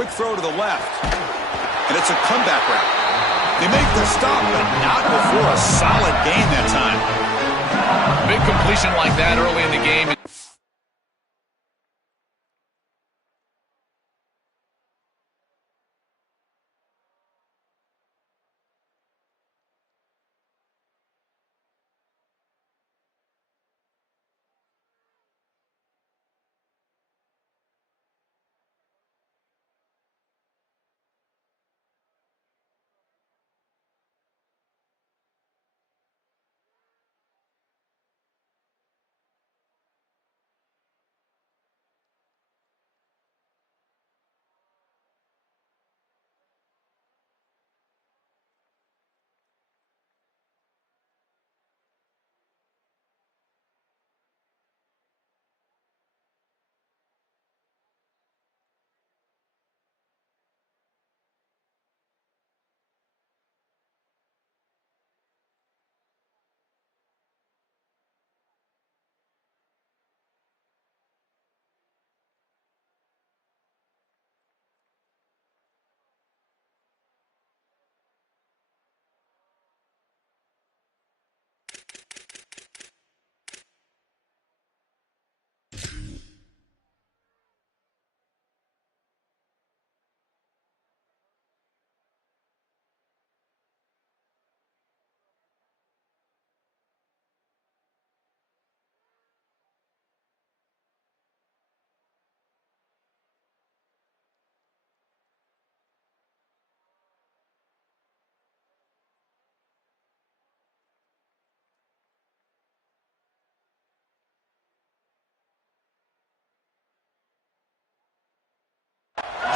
Quick throw to the left. And it's a comeback route. They make the stop, but not before a solid gain that time. Big completion like that early in the game.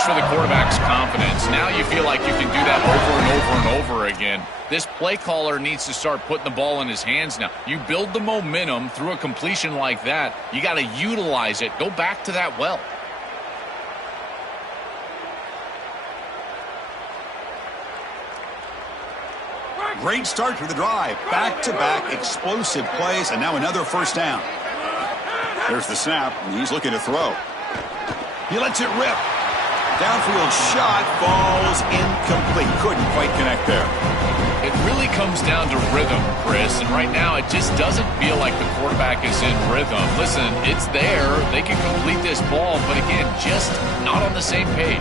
For the quarterback's confidence. Now you feel like you can do that over and over and over again. This play caller needs to start putting the ball in his hands now. You build the momentum through a completion like that. You got to utilize it. Go back to that well. Great start to the drive. Back-to-back explosive plays, and now another first down. There's the snap, and he's looking to throw. He lets it rip. Downfield shot falls incomplete. Couldn't quite connect there. It really comes down to rhythm, Chris, and right now it just doesn't feel like the quarterback is in rhythm. Listen, it's there. They can complete this ball, but again, just not on the same page.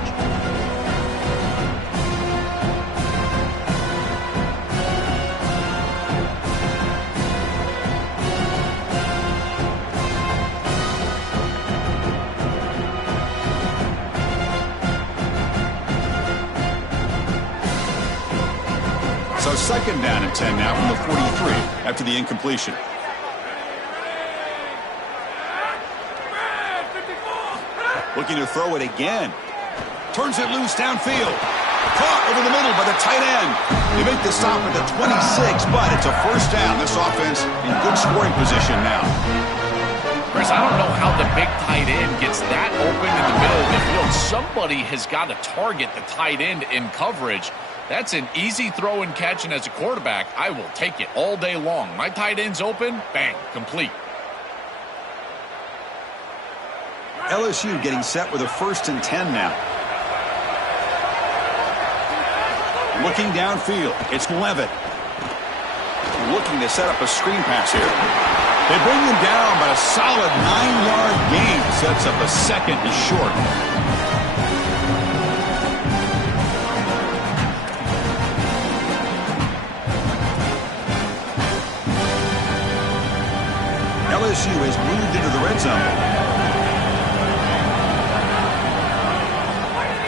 So second down and 10 now from the 43 after the incompletion. Looking to throw it again. Turns it loose downfield. Caught over the middle by the tight end. They make the stop at the 26, but it's a first down. This offense in good scoring position now. Chris, I don't know how the big tight end gets that open in the middle of the field. Somebody has got to target the tight end in coverage. That's an easy throw and catch, and as a quarterback, I will take it all day long. My tight end's open, bang, complete. LSU getting set with a 1st and 10 now. Looking downfield, it's Levitt. Looking to set up a screen pass here. They bring him down, but a solid 9-yard gain sets up a second and short. LSU has moved into the red zone.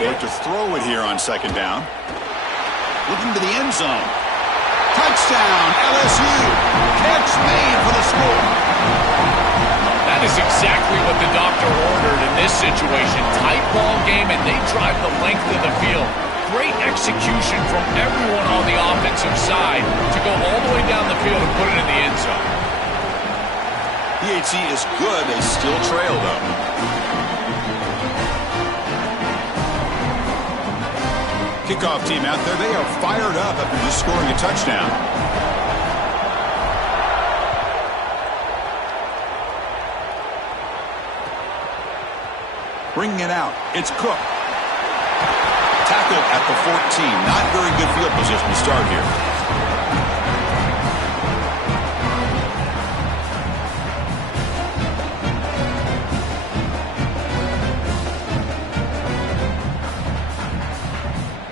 They have to throw it here on second down. Looking to the end zone. Touchdown, LSU. Catch made for the score. That is exactly what the doctor ordered in this situation. Tight ball game, and they drive the length of the field. Great execution from everyone on the offensive side to go all the way down the field and put it in the end zone. PHC is good. They still trail, though. Kickoff team out there. They are fired up after just scoring a touchdown. Bringing it out. It's Cook. Tackled at the 14. Not very good field position to start here.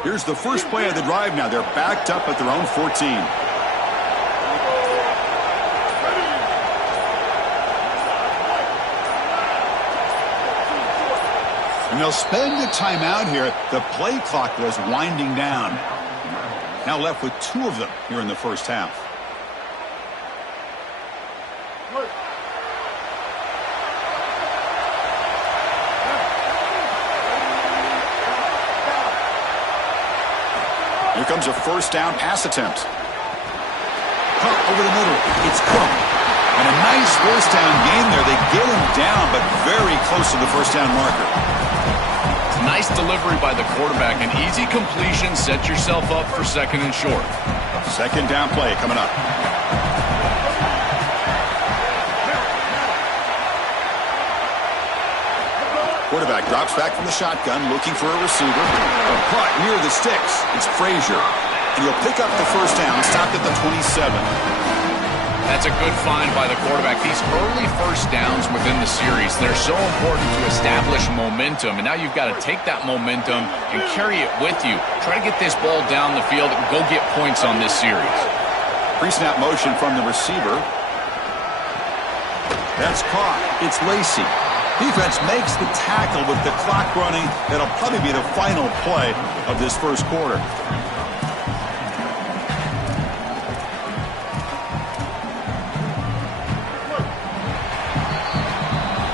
Here's the first play of the drive now. They're backed up at their own 14. And they'll spend the timeout here. The play clock was winding down. Now left with 2 of them here in the first half. Here comes a first down pass attempt. Cup over the middle. It's Cook. And a nice first down gain there. They get him down, but very close to the first down marker. Nice delivery by the quarterback. An easy completion. Set yourself up for second and short. Second down play coming up. Quarterback drops back from the shotgun, looking for a receiver. A punt near the sticks. It's Frazier. And he'll pick up the first down, stopped at the 27. That's a good find by the quarterback. These early first downs within the series, they're so important to establish momentum. And now you've got to take that momentum and carry it with you. Try to get this ball down the field and go get points on this series. Pre-snap motion from the receiver. That's caught. It's Lacy. Defense makes the tackle with the clock running. That'll probably be the final play of this first quarter.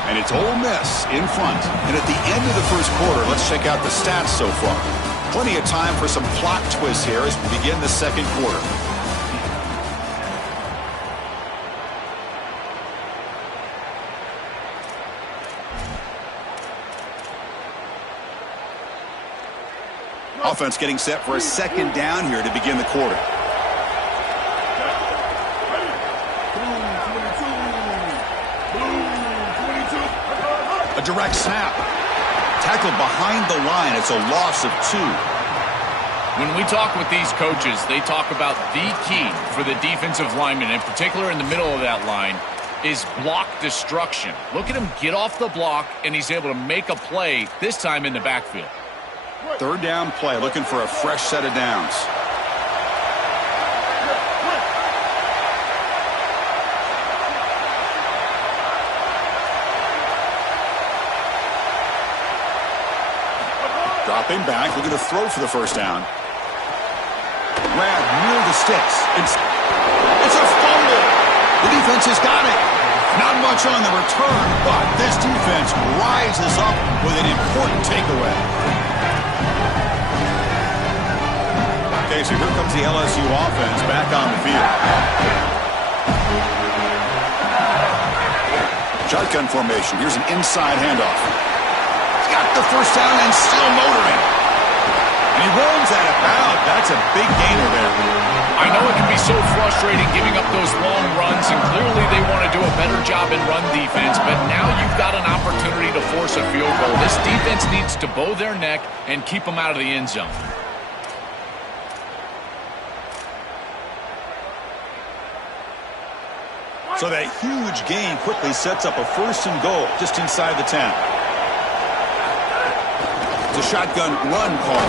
And it's Ole Miss in front. And at the end of the first quarter, let's check out the stats so far. Plenty of time for some plot twists here as we begin the second quarter. Offense getting set for a second down here to begin the quarter. A direct snap. Tackled behind the line. It's a loss of 2. When we talk with these coaches, they talk about the key for the defensive lineman, in particular in the middle of that line, is block destruction. Look at him get off the block, and he's able to make a play, this time in the backfield. Third down play, looking for a fresh set of downs. Dropping back, looking to throw for the first down. Grab near the sticks. It's a fumble. The defense has got it. Not much on the return, but this defense rises up with an important takeaway. Okay, so here comes the LSU offense back on the field. Shotgun formation. Here's an inside handoff. He's got the first down and still motoring. And he runs out of bounds. That's a big gainer there. I know it can be so frustrating giving up those long runs, and clearly they want to do a better job in run defense, but now you've got an opportunity to force a field goal. This defense needs to bow their neck and keep them out of the end zone. So that huge gain quickly sets up a first and goal just inside the 10. It's a shotgun run call.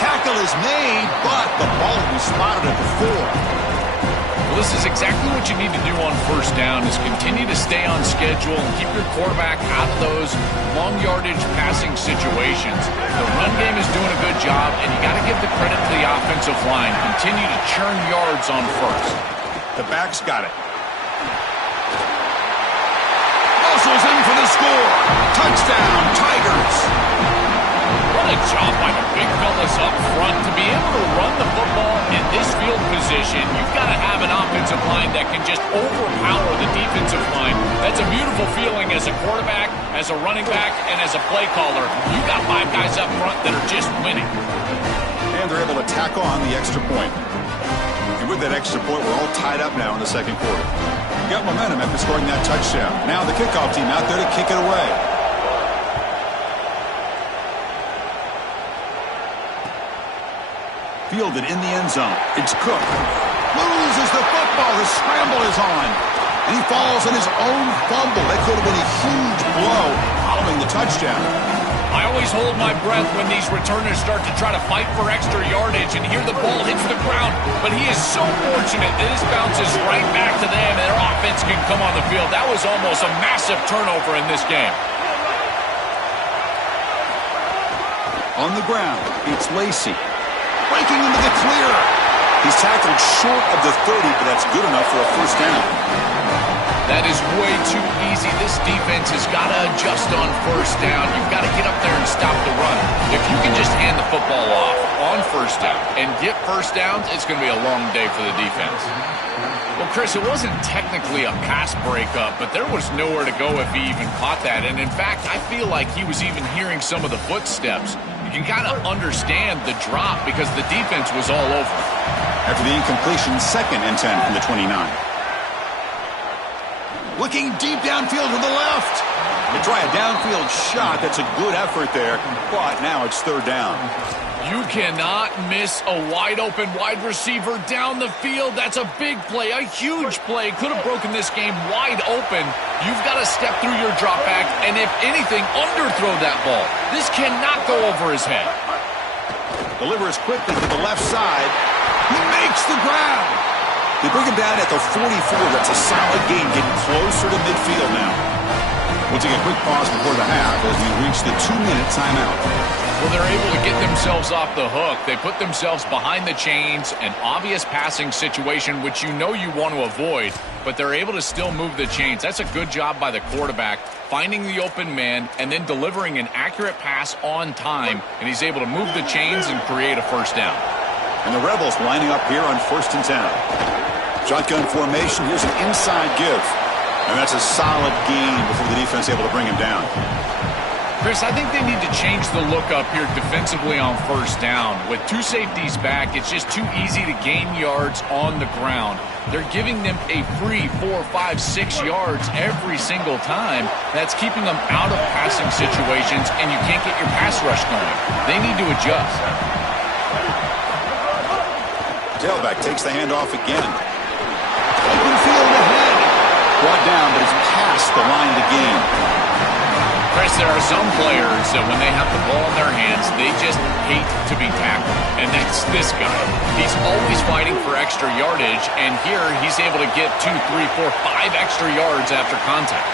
Tackle is made, but the ball will be spotted at the 4. Well, this is exactly what you need to do on first down, is continue to stay on schedule and keep your quarterback out of those long yardage passing situations. The run game is doing a good job, and you got to give the credit to the offensive line. Continue to churn yards on first. The back's got it. Muscles in for the score. Touchdown, Tigers. What a job by the big fellas up front. To be able to run the football in this field position, you've got to have an offensive line that can just overpower the defensive line. That's a beautiful feeling as a quarterback, as a running back, and as a play caller. You've got 5 guys up front that are just winning. And they're able to tack on the extra point. And with that extra point, we're all tied up now in the second quarter. Got momentum after scoring that touchdown. Now the kickoff team out there to kick it away. Fielded in the end zone. It's Cook. Loses the football. The scramble is on. And he falls on his own fumble. That could have been a huge blow following the touchdown. I always hold my breath when these returners start to try to fight for extra yardage, and here the ball hits the ground. But he is so fortunate that this bounces right back to them, and their offense can come on the field. That was almost a massive turnover in this game. On the ground, it's Lacy. Breaking into the clear. He's tackled short of the 30, but that's good enough for a first down. That is way too easy. This defense has got to adjust on first down. You've got to get up there and stop the run. If you can just hand the football off on first down and get first downs, it's going to be a long day for the defense. Well, Chris, it wasn't technically a pass breakup, but there was nowhere to go if he even caught that. And in fact, I feel like he was even hearing some of the footsteps. You can kind of understand the drop because the defense was all over. After the incompletion, 2nd and 10 from the 29. Looking deep downfield to the left. They try a downfield shot. That's a good effort there, but now it's 3rd down. You cannot miss a wide-open wide receiver down the field. That's a big play, a huge play. Could have broken this game wide open. You've got to step through your drop back and, if anything, underthrow that ball. This cannot go over his head. Delivers quickly to the left side. He makes the grab. They bring him down at the 44. That's a solid gain, getting closer to midfield now. We'll take a quick pause before the half as we reach the 2-minute timeout. Well, they're able to get themselves off the hook. They put themselves behind the chains, an obvious passing situation, which you know you want to avoid, but they're able to still move the chains. That's a good job by the quarterback, finding the open man and then delivering an accurate pass on time, and he's able to move the chains and create a first down. And the Rebels lining up here on 1st and 10. Shotgun formation. Here's an inside give. And that's a solid gain before the defense able to bring him down. Chris, I think they need to change the look up here defensively on first down. With 2 safeties back, it's just too easy to gain yards on the ground. They're giving them a free 4, 5, 6 yards every single time. That's keeping them out of passing situations, and you can't get your pass rush going. They need to adjust. Tailback takes the handoff again. Open field ahead. Brought down, but it's past the line to gain. Chris, there are some players that when they have the ball in their hands, they just hate to be tackled. And that's this guy. He's always fighting for extra yardage, and here he's able to get 2, 3, 4, 5 extra yards after contact.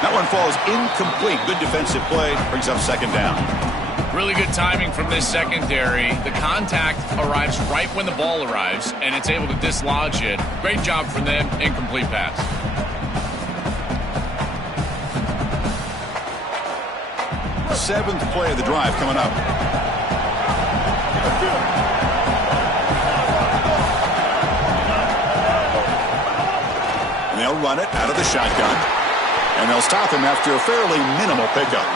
That one falls incomplete. Good defensive play. Brings up 2nd down. Really good timing from this secondary. The contact arrives right when the ball arrives, and it's able to dislodge it. Great job from them. Incomplete pass. Seventh play of the drive coming up. And they'll run it out of the shotgun. And they'll stop him after a fairly minimal pickup.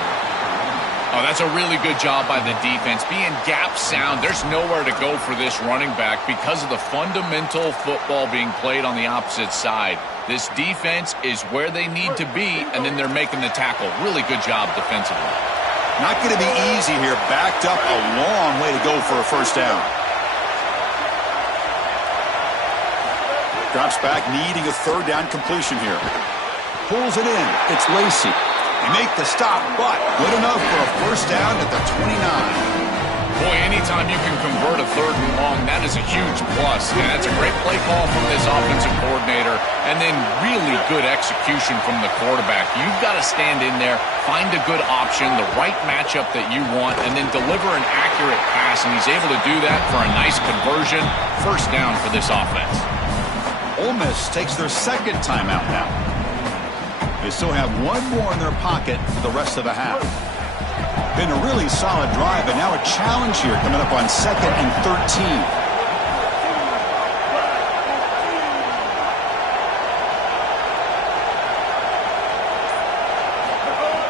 Oh, that's a really good job by the defense. Being gap sound, there's nowhere to go for this running back because of the fundamental football being played on the opposite side. This defense is where they need to be, and then they're making the tackle. Really good job defensively. Not going to be easy here. Backed up a long way to go for a first down. Drops back, needing a 3rd down completion here. Pulls it in. It's Lacy. They make the stop, but good enough for a first down at the 29. Boy, anytime you can convert a 3rd and long, that is a huge plus. And that's a great play call from this offensive coordinator. And then really good execution from the quarterback. You've got to stand in there, find a good option, the right matchup that you want, and then deliver an accurate pass. And he's able to do that for a nice conversion. First down for this offense. Ole Miss takes their 2nd timeout now. They still have one more in their pocket for the rest of the half. Been a really solid drive, and now a challenge here coming up on 2nd and 13.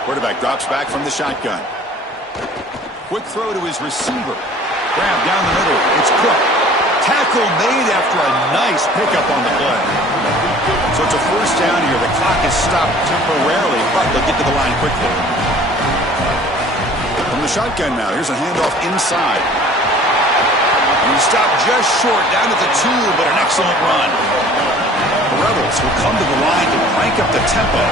Quarterback drops back from the shotgun. Quick throw to his receiver. Grab down the middle. It's Cook. Tackle made after a nice pickup on the play. So it's a first down here. The clock is stopped temporarily, but they'll get to the line quickly. From the the shotgun now. Here's a handoff inside. And he stopped just short, down at the 2, but an excellent run. The Rebels will come to the line to crank up the tempo.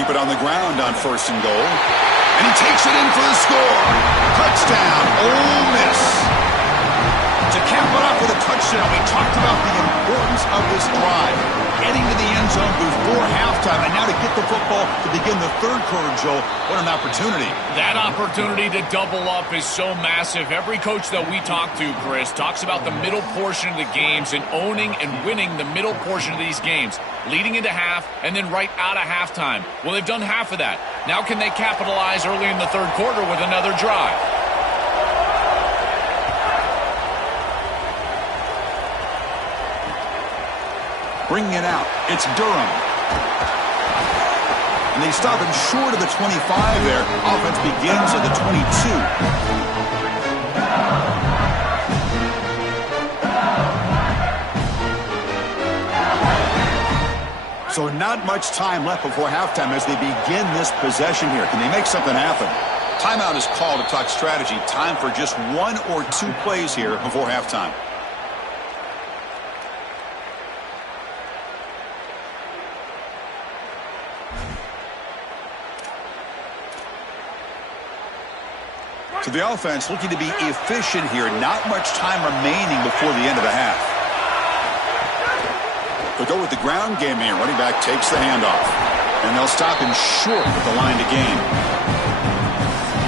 Keep it on the ground on 1st and goal. And he takes it in for the score. Touchdown, Ole Miss. To cap it off with a touchdown, we talked about the importance of this drive. Getting to the end zone before halftime, and now to get the football to begin the 3rd quarter, Joel. What an opportunity. That opportunity to double up is so massive. Every coach that we talk to, Chris, talks about the middle portion of the games and owning and winning the middle portion of these games, leading into half and then right out of halftime. Well, they've done half of that. Now can they capitalize early in the 3rd quarter with another drive? Bringing it out, it's Durham. And they stop him short of the 25 there. Offense begins at the 22. So not much time left before halftime as they begin this possession here. Can they make something happen? Timeout is called to talk strategy. Time for just 1 or 2 plays here before halftime. So the offense looking to be efficient here. Not much time remaining before the end of the half. They'll go with the ground game here. Running back takes the handoff. And they'll stop him short with the line to gain.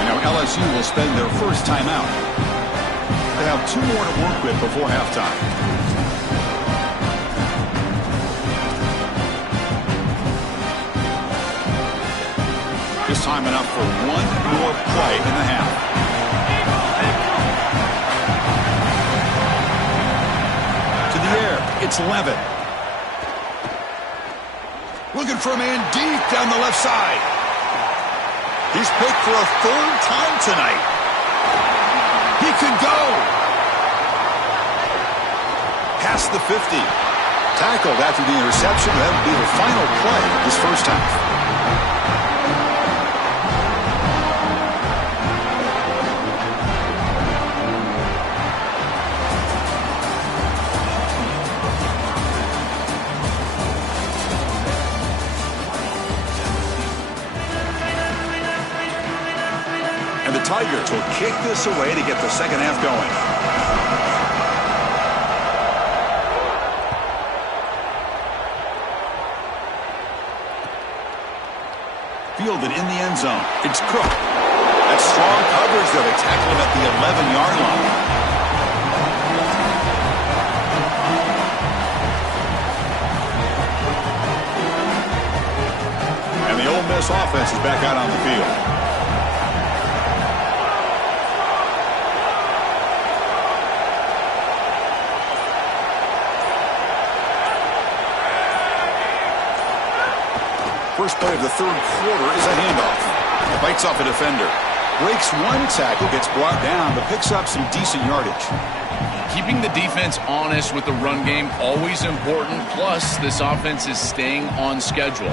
And now LSU will spend their first timeout. They have 2 more to work with before halftime. This time enough for 1 more play in the half. To the air, it's Levitt. Looking for a man deep down the left side. He's picked for a 3rd time tonight. He could go. Past the 50. Tackled after the interception. That would be the final play of this first half. Tigers will kick this away to get the second half going. Fielded in the end zone. It's Cook. That's strong coverage, though. They tackle him at the 11-yard line. And the Ole Miss offense is back out on the field. First play of the 3rd quarter is a handoff. It bites off a defender. Breaks 1 tackle, gets brought down, but picks up some decent yardage. Keeping the defense honest with the run game, always important. Plus, this offense is staying on schedule.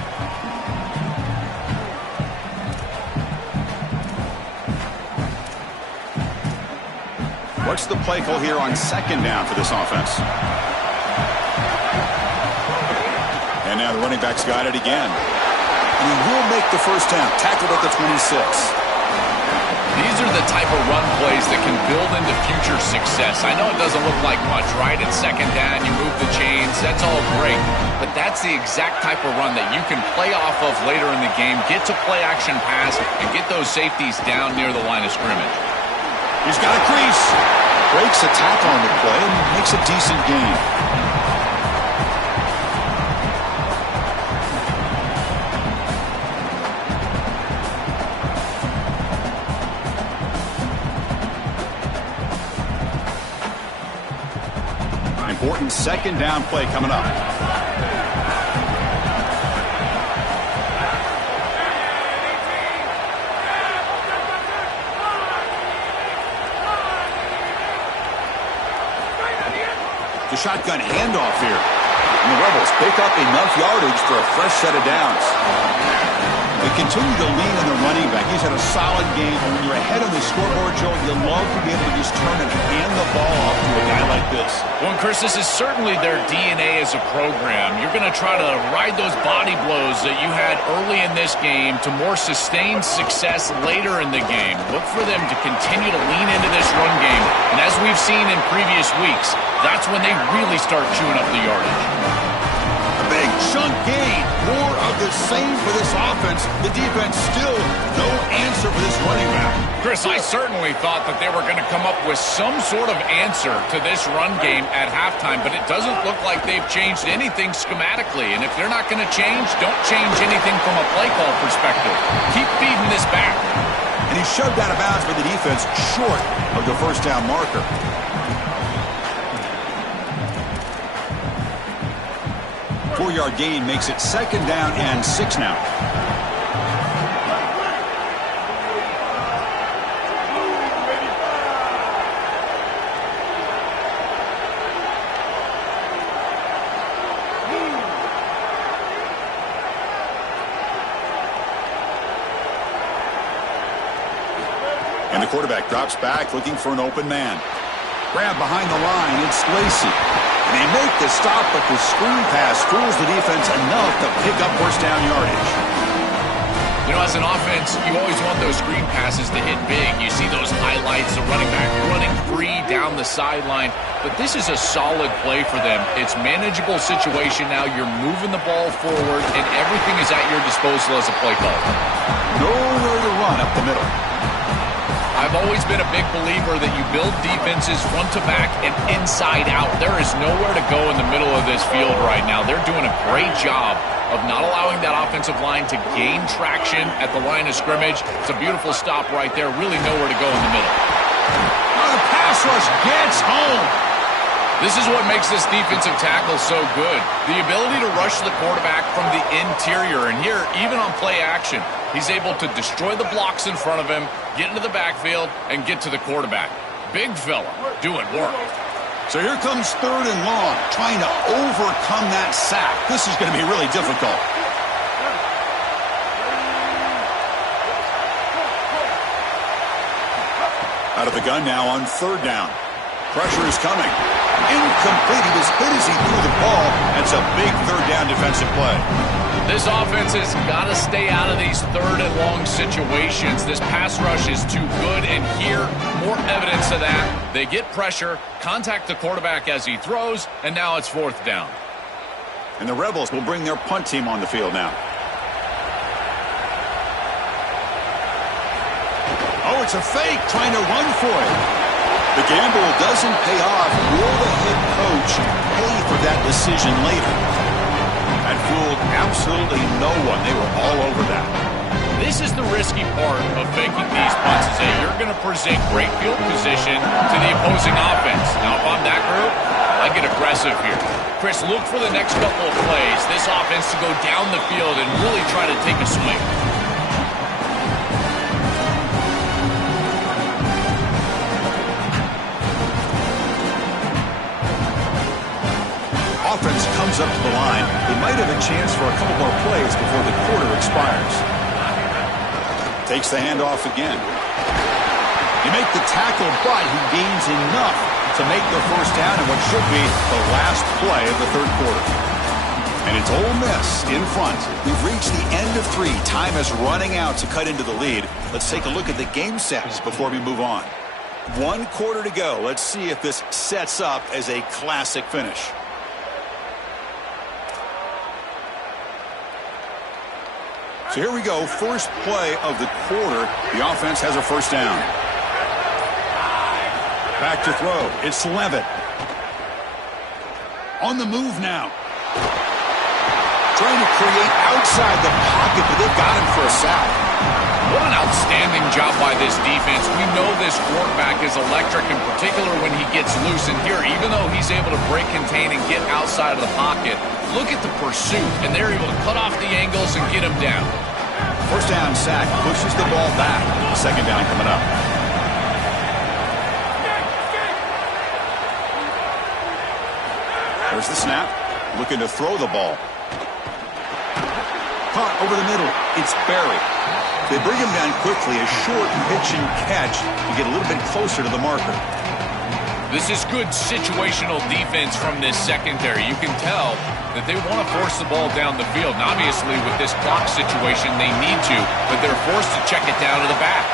What's the play call here on 2nd down for this offense? And now the running back's got it again. And he will make the first down. Tackled at the 26. These are the type of run plays that can build into future success. I know it doesn't look like much, right? It's 2nd down, you move the chains, that's all great. But that's the exact type of run that you can play off of later in the game, get to play action pass, and get those safeties down near the line of scrimmage. He's got a crease. Breaks a tackle on the play and makes a decent gain. Important 2nd down play coming up. The shotgun handoff here. And the Rebels pick up enough yardage for a fresh set of downs. They continue to lean on the running back. He's had a solid game. And when you're ahead on the scoreboard, Joe, you love to be able to just turn and hand the ball off to a guy like this. Well, Chris, this is certainly their DNA as a program. You're going to try to ride those body blows that you had early in this game to more sustained success later in the game. Look for them to continue to lean into this run game. And as we've seen in previous weeks, that's when they really start chewing up the yardage. A big chunk gain. More of the same for this offense. The defense still no answer for this running back. Chris, I certainly thought that they were going to come up with some sort of answer to this run game at halftime, but it doesn't look like they've changed anything schematically. And if they're not going to change, don't change anything from a play call perspective. Keep feeding this back. And he shoved out of bounds for the defense short of the first down marker. 4-yard gain makes it 2nd down and 6 now. And the quarterback drops back looking for an open man. Grab behind the line. It's Lacy. And they make the stop, but the screen pass fools the defense enough to pick up first down yardage. You know, as an offense, you always want those screen passes to hit big. You see those highlights, the running back running free down the sideline. But this is a solid play for them. It's manageable situation now. You're moving the ball forward, and everything is at your disposal as a play caller. Nowhere to run up the middle. I've always been a big believer that you build defenses front to back and inside out. There is nowhere to go in the middle of this field right now. They're doing a great job of not allowing that offensive line to gain traction at the line of scrimmage. It's a beautiful stop right there. Really nowhere to go in the middle. Oh, the pass rush gets home. This is what makes this defensive tackle so good. The ability to rush the quarterback from the interior. And here, even on play action, he's able to destroy the blocks in front of him, get into the backfield, and get to the quarterback. Big fella doing work. So here comes 3rd and long, trying to overcome that sack. This is going to be really difficult. Out of the gun now on 3rd down. Pressure is coming. Incomplete. He was hit as he threw the ball. That's a big 3rd down defensive play. This offense has got to stay out of these 3rd and long situations. This pass rush is too good, and here, more evidence of that. They get pressure, contact the quarterback as he throws, and now it's 4th down. And the Rebels will bring their punt team on the field now. Oh, it's a fake, trying to run for it. The gamble doesn't pay off. Will the head coach pay for that decision later? That fooled absolutely no one. They were all over that. This is the risky part of making these punts, is that you're going to present great field position to the opposing offense. Now, if I'm that group, I get aggressive here. Chris, look for the next couple of plays. This offense to go down the field and really try to take a swing. Offense comes up to the line. They might have a chance for a couple more plays before the quarter expires. Takes the handoff again. You make the tackle, but he gains enough to make the first down in what should be the last play of the 3rd quarter. And it's Ole Miss in front. We've reached the end of 3. Time is running out to cut into the lead. Let's take a look at the game stats before we move on. 1 quarter to go. Let's see if this sets up as a classic finish. So here we go, first play of the quarter. The offense has a first down. Back to throw. It's Levitt. On the move now. Trying to create outside the pocket, but they've got him for a sack. What an outstanding job by this defense. We know this quarterback is electric, in particular when he gets loose. And here, even though he's able to break, contain, and get outside of the pocket, look at the pursuit. And they're able to cut off the angles and get him down. First down sack, pushes the ball back. 2nd down coming up. There's the snap. looking to throw the ball. Caught over the middle. It's Barry. They bring him down quickly, a short pitch and catch to get a little bit closer to the marker. This is good situational defense from this secondary. You can tell that they want to force the ball down the field. And obviously, with this clock situation, they need to, but they're forced to check it down to the back.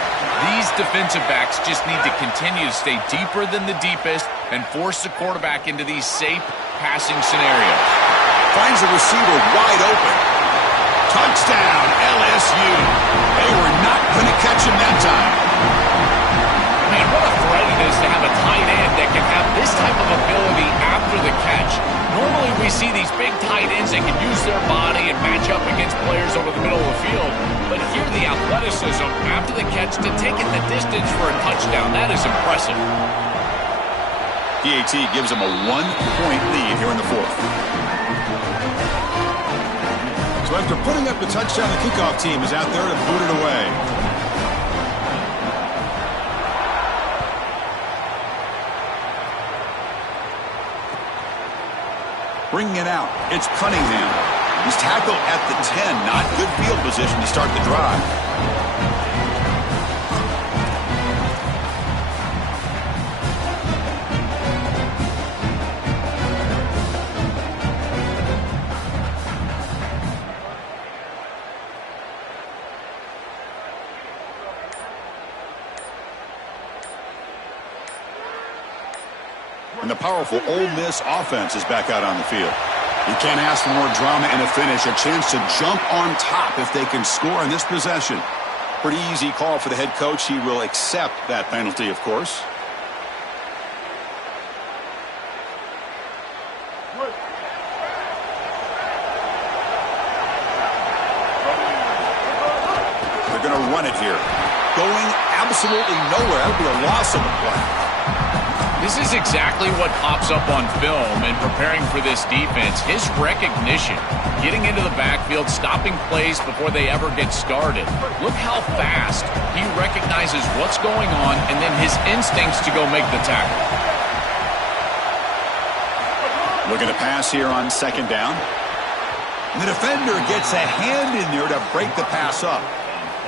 These defensive backs just need to continue to stay deeper than the deepest and force the quarterback into these safe passing scenarios. Finds the receiver wide open. Touchdown, LSU. They were not going to catch him that time. Man, what a threat it is to have a tight end that can have this type of ability after the catch. Normally we see these big tight ends that can use their body and match up against players over the middle of the field. But here the athleticism after the catch to take it the distance for a touchdown. That is impressive. PAT gives them a 1-point lead here in the fourth. So after putting up the touchdown, the kickoff team is out there to boot it away. Bringing it out, it's Cunningham. He's tackled at the 10. Not good field position to start the drive. And the powerful Ole Miss offense is back out on the field. You can't ask for more drama in a finish. A chance to jump on top if they can score in this possession. Pretty easy call for the head coach. He will accept that penalty, of course. They're going to run it here. Going absolutely nowhere. That would be a loss of the play. This is exactly what pops up on film in preparing for this defense. His recognition, getting into the backfield, stopping plays before they ever get started. Look how fast he recognizes what's going on and then his instincts to go make the tackle. Looking to pass here on second down. And the defender gets a hand in there to break the pass up.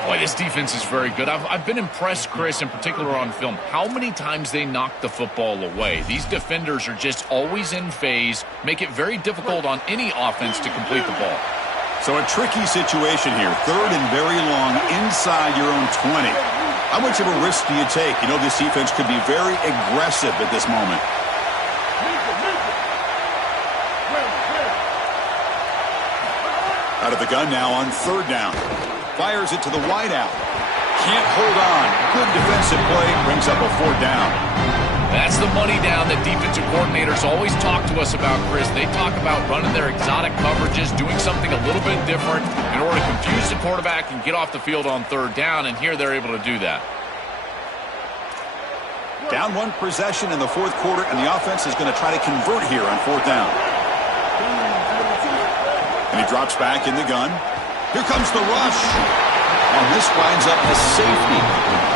Boy, this defense is very good. I've been impressed, Chris, in particular on film, how many times they knock the football away. These defenders are just always in phase, make it very difficult on any offense to complete the ball. So a tricky situation here. Third and very long inside your own 20. How much of a risk do you take? You know this defense could be very aggressive at this moment. Out of the gun now on third down. Fires it to the wideout. Can't hold on. Good defensive play. Brings up a fourth down. That's the money down that defensive coordinators always talk to us about, Chris. They talk about running their exotic coverages, doing something a little bit different in order to confuse the quarterback and get off the field on third down, and here they're able to do that. Down one possession in the fourth quarter, and the offense is going to try to convert here on fourth down. And he drops back in the gun. Here comes the rush. And this winds up the safety.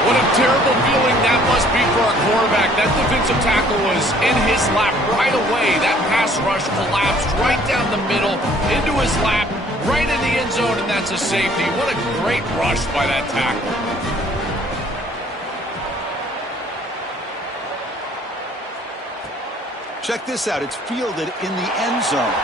What a terrible feeling that must be for a quarterback. That defensive tackle was in his lap right away. That pass rush collapsed right down the middle into his lap, right in the end zone, and that's a safety. What a great rush by that tackle. Check this out. It's fielded in the end zone.